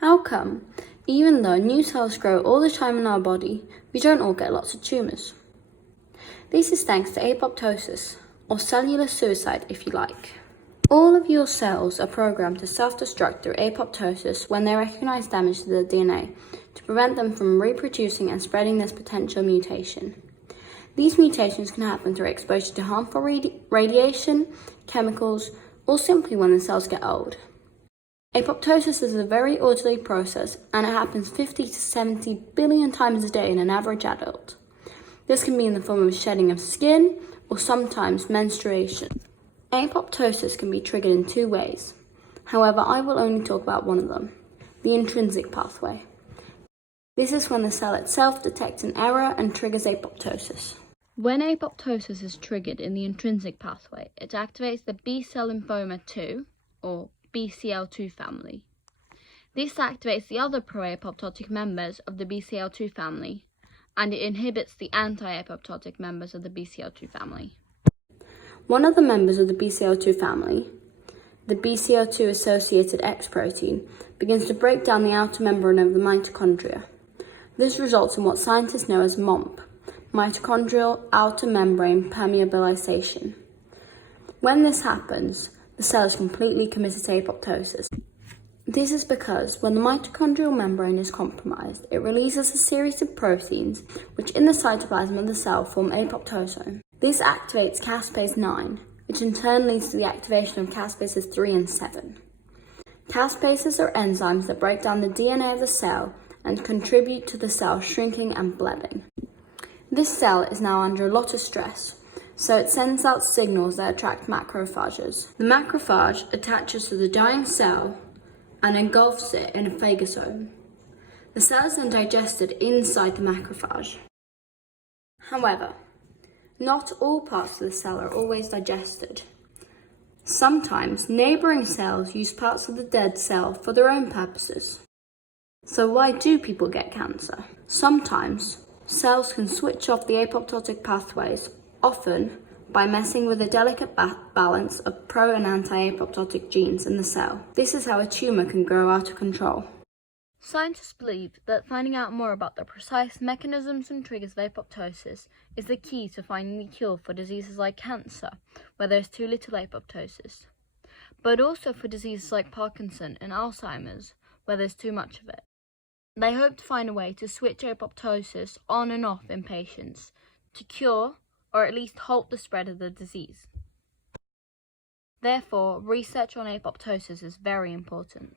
How come, even though new cells grow all the time in our body, we don't all get lots of tumours? This is thanks to apoptosis, or cellular suicide if you like. All of your cells are programmed to self-destruct through apoptosis when they recognise damage to the DNA to prevent them from reproducing and spreading this potential mutation. These mutations can happen through exposure to harmful radiation, chemicals, or simply when the cells get old. Apoptosis is a very orderly process and it happens 50 to 70 billion times a day in an average adult. This can be in the form of shedding of skin or sometimes menstruation. Apoptosis can be triggered in two ways. However, I will only talk about one of them, the intrinsic pathway. This is when the cell itself detects an error and triggers apoptosis. When apoptosis is triggered in the intrinsic pathway, it activates the B-cell lymphoma 2, or BCL2 family. This activates the other pro-apoptotic members of the BCL2 family, and it inhibits the anti-apoptotic members of the BCL2 family. One of the members of the BCL2 family, the BCL2-associated X protein, begins to break down the outer membrane of the mitochondria. This results in what scientists know as MOMP, mitochondrial outer membrane permeabilization. When this happens, the cell is completely committed to apoptosis. This is because when the mitochondrial membrane is compromised, it releases a series of proteins which in the cytoplasm of the cell form apoptosome. This activates caspase 9, which in turn leads to the activation of caspases 3 and 7. Caspases are enzymes that break down the DNA of the cell and contribute to the cell shrinking and blebbing. This cell is now under a lot of stress, so it sends out signals that attract macrophages. The macrophage attaches to the dying cell and engulfs it in a phagosome. The cell is then digested inside the macrophage. However, not all parts of the cell are always digested. Sometimes neighbouring cells use parts of the dead cell for their own purposes. So why do people get cancer? Sometimes cells can switch off the apoptotic pathways, often by messing with a delicate balance of pro and anti-apoptotic genes in the cell. This is how a tumour can grow out of control. Scientists believe that finding out more about the precise mechanisms and triggers of apoptosis is the key to finding the cure for diseases like cancer, where there's too little apoptosis, but also for diseases like Parkinson and Alzheimer's, where there's too much of it. They hope to find a way to switch apoptosis on and off in patients to cure or at least halt the spread of the disease. Therefore, research on apoptosis is very important.